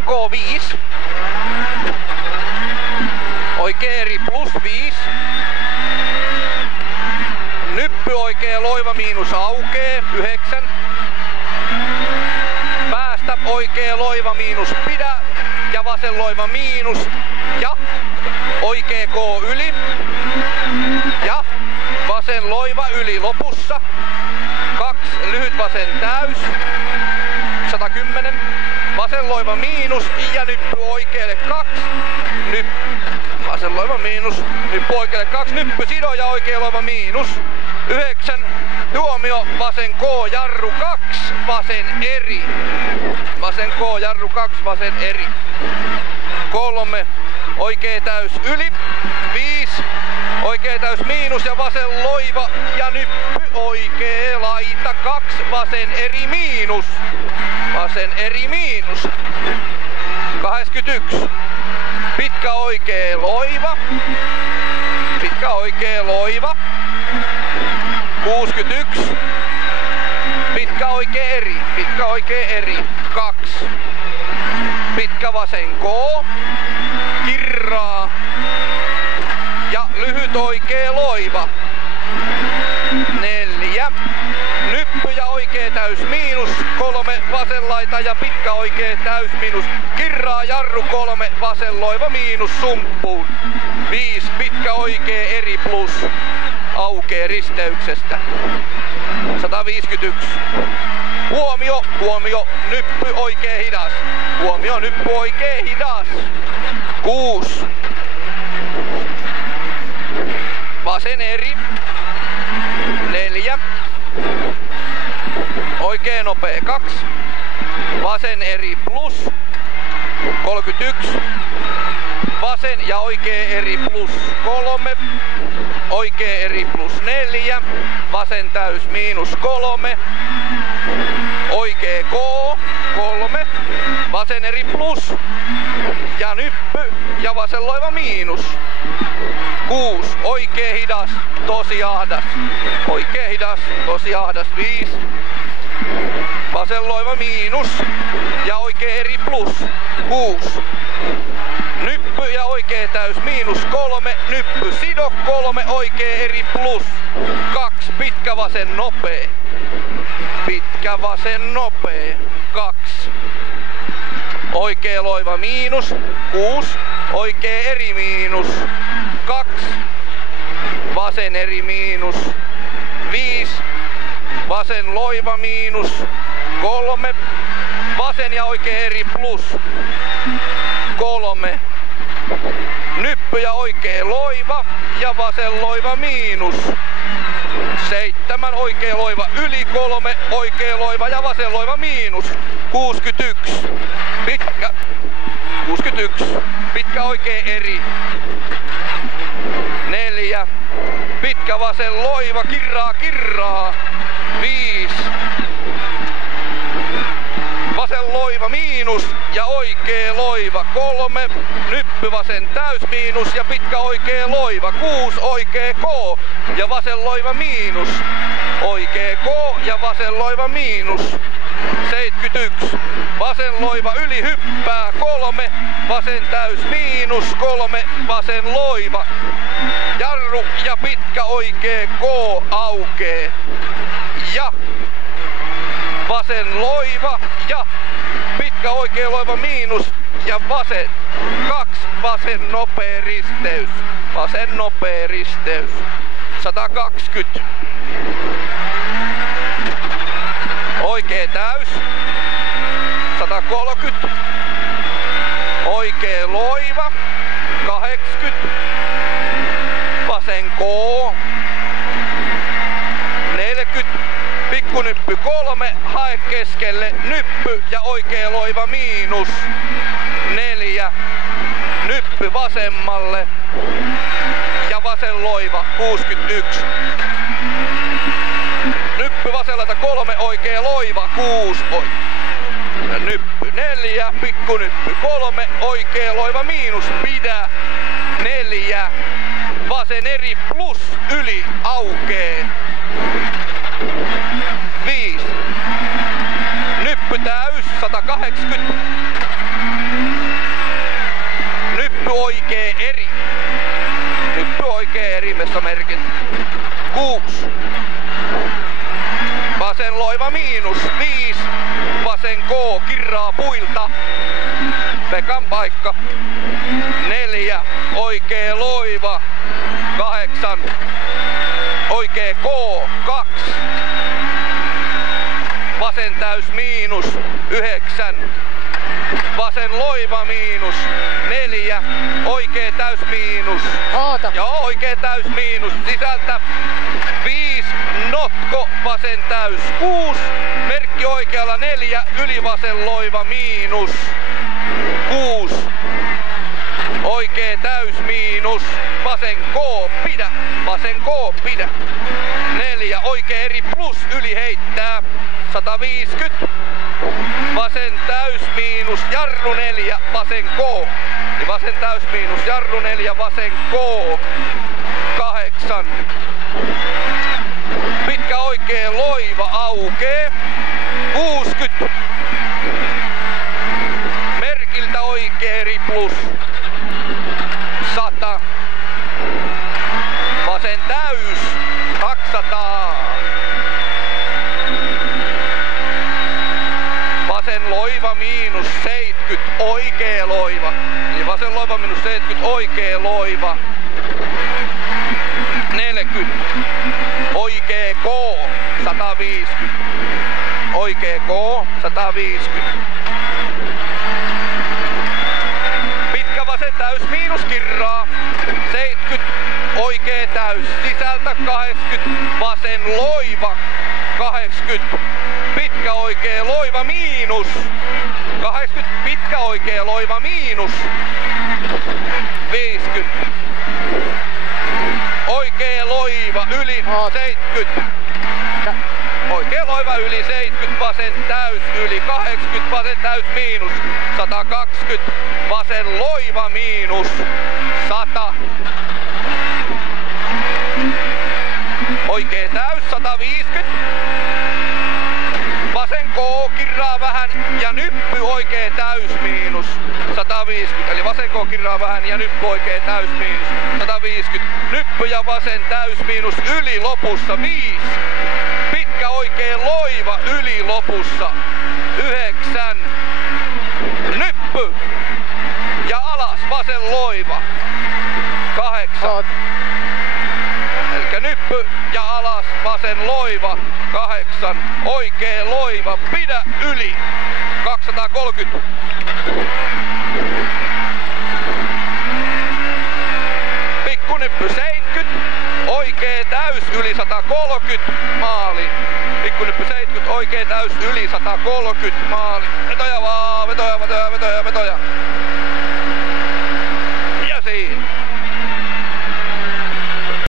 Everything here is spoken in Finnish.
vasen K 5. Oikea eri plus 5. Nyppy oikea loiva miinus aukee 9. Päästä oikea loiva miinus pidä ja vasen loiva miinus ja oikea K yli ja vasen loiva yli lopussa. 2 lyhyt vasen täys 110. Vasen loiva miinus ja nyppy oikealle 2. Vasen loiva miinus, nyppy oikealle 2, nyppy sido ja oikea loiva miinus. 9. Huomio, vasen K, jarru 2, vasen eri. Vasen K, jarru 2, vasen eri. 3. Oikea täys yli. 5. Oikea täys miinus ja vasen loiva ja nyppy oikea laita 2, vasen eri miinus. Vasen eri miinus. 81. Pitkä oikea loiva. Pitkä oikea loiva. 61. Pitkä oikea eri. Pitkä oikea eri. 2. Pitkä vasen K. Kirraa. Ja lyhyt oikea loiva. 4. Nyppy ja oikea täys miinus 3, vasen laita ja pitkä oikea täys miinus. Kirraa jarru 3, vasen loiva miinus sumppuun. 5. Pitkä oikea eri plus. Aukee risteyksestä. 151. Huomio, huomio, nyppy oikea hidas. Huomio, nyppy oikea hidas. 6. Vasen eri. 4. Oikea nopea 2. Vasen eri plus. 31. Vasen ja oikea eri plus 3. Oikea eri plus 4. Vasen täys miinus 3. Oikea K 3. Vasen eri plus. Ja nyppy ja vasen loiva miinus. 6. Oikea hidas, tosi ahdas. Oikea hidas, tosi ahdas. 5. Vasen loiva miinus ja oikea eri plus. 6. Nyppy ja oikea täys miinus 3. Nyppy sido 3. Oikea eri plus. 2. Pitkä vasen nopea. Pitkä vasen nopea. 2. Oikea loiva miinus. 6. Oikea eri miinus. 2. Vasen eri miinus. 5. Vasen loiva miinus. 3. Vasen ja oikea eri plus. 3. Nyppy ja oikea loiva ja vasen loiva miinus. 7. Oikea loiva yli 3. Oikea loiva ja vasen loiva miinus. 61. Pitkä. 61. Pitkä oikea eri. 4. Pitkä vasen loiva, kirraa, kirraa. 5. Vasen loiva miinus ja oikea loiva 3. Nyppy vasen täys miinus ja pitkä oikea loiva 6. Oikea K ja vasen loiva miinus. Oikea K ja vasen loiva miinus. 71. Vasen loiva yli hyppää 3. Vasen täys miinus 3. Vasen loiva. Jarru ja pitkä oikea K aukee. Ja vasen loiva ja pitkä oikea loiva miinus ja vasen 2. Vasen nopea risteys. Vasen nopea risteys. 120. Oikea täys. 130. Oikea loiva. 80. Vasen K. 40. Pikkunyppy 3. Hae keskelle. Nyppy ja oikea loiva miinus. 4. Nyppy vasemmalle. Ja vasen loiva 61. Nyppy vasellalta 3. Oikea loiva 6. Nyppy 4. Pikkunyppy 3. Oikea loiva miinus. Pidä. 4. Vasen eri plus yli aukee. 5. Nyppy täys 180. miinus 5. Vasen K kirraa puilta. Pekan paikka. 4. Oikee loiva. 8. Oikee K. 2. Vasen täys miinus 9. Vasen loiva miinus 4. Oikee täys miinus. Oota. Ja oikee täys miinus. Sisältä 5. Notko vasen täys 6. Merkki oikealla 4. Yli vasen loiva miinus 6. Oikee täys miinus. Vasen K pidä. Vasen K pidä. 4. Oikee eri plus yli heittää. 150. Vasen täys miinus jarru 4. Vasen K. Ja vasen täys miinus jarru 4. Vasen K. 8. Pitkä oikee loiva aukee. 60. Merkiltä oikee eri plus. 100. Vasen täys 200. Vasen loiva miinus 70. Oikee loiva. Eli vasen loiva miinus 70. Oikee loiva. 40. Oikee K 150. Oikee K 150. Pitkä vasen täys miinus kirraa. 70. Oikee täys sisältä 80. Vasen loiva 80. Pitkä oikee loiva miinus. 80. Pitkä oikee loiva miinus. 50. Oikee loiva yli 70. Oikee loiva yli 70. Vasen täys yli 80. Vasen täys miinus 120. Vasen loiva miinus 100. Oikee täys 150. Vasen K kirraa vähän ja nyppy oikee täys miinus 150. Eli vasen K kirraa vähän ja nyppy oikee täys miinus 150. Nyppy ja vasen täys miinus yli lopussa 5. Pitkä oikee loiva yli lopussa 9. Nyppy ja alas vasen loiva 8. Elikkä nyppy ja alas vasen loiva 8. Oikee loiva pidä yli 230. Pikkunyppy 70. Oikee täys yli 130 maali. Pikkunyppy 70. Oikee täys yli 130 maali. Vetoja vaan, vetoja